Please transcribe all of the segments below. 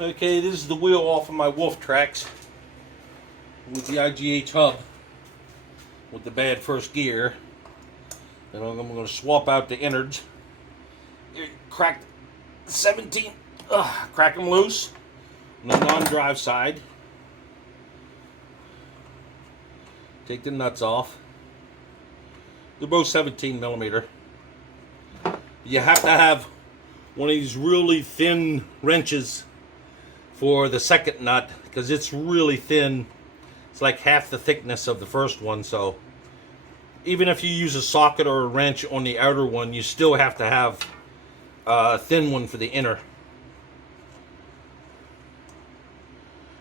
Okay, this is the wheel off of my Wolf Tracks with the IGH hub with the bad first gear. And I'm going to swap out the innards. Crack 17, crack them loose on the non-drive side. Take the nuts off. They're both 17 millimeter. You have to have one of these really thin wrenches for the second nut because it's really thin. It's like half the thickness of the first one, so even if you use a socket or a wrench on the outer one, you still have to have a thin one for the inner.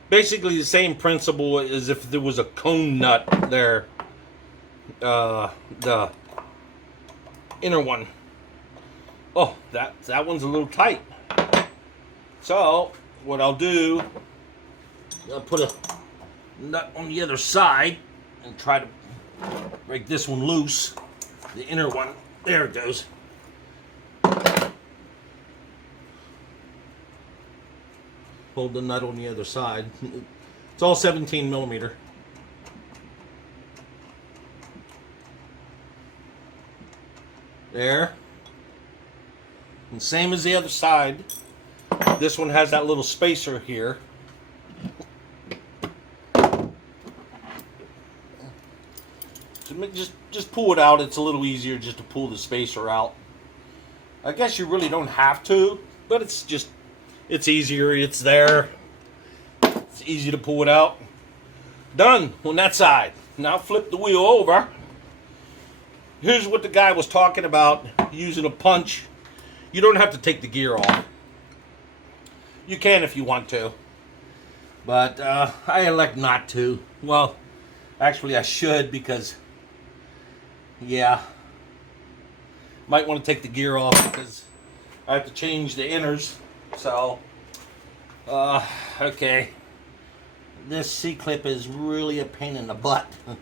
Basically the same principle as if there was a cone nut there. The inner one. Oh, that one's a little tight. So what I'll do, I'll put a nut on the other side and try to break this one loose. The inner one. There it goes. Hold the nut on the other side. It's all 17 millimeter. There. And same as the other side. This one has that little spacer here. So just pull it out. It's a little easier just to pull the spacer out. I guess you really don't have to, but it's easier. It's there. It's easy to pull it out. Done on that side. Now flip the wheel over. Here's what the guy was talking about using a punch. You don't have to take the gear off. You can if you want to. But I elect not to. Well, actually I should because, yeah. Might want to take the gear off because I have to change the inners. So, okay. This C-clip is really a pain in the butt to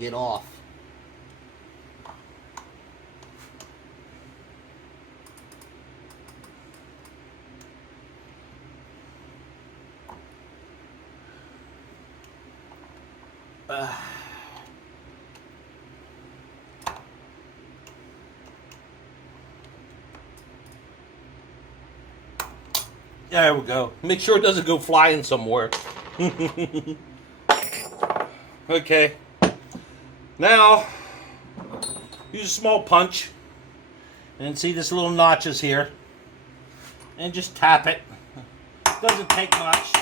get off. There we go. Make sure it doesn't go flying somewhere. Okay. Now, use a small punch. And see this little notches here. And just tap it. Doesn't take much.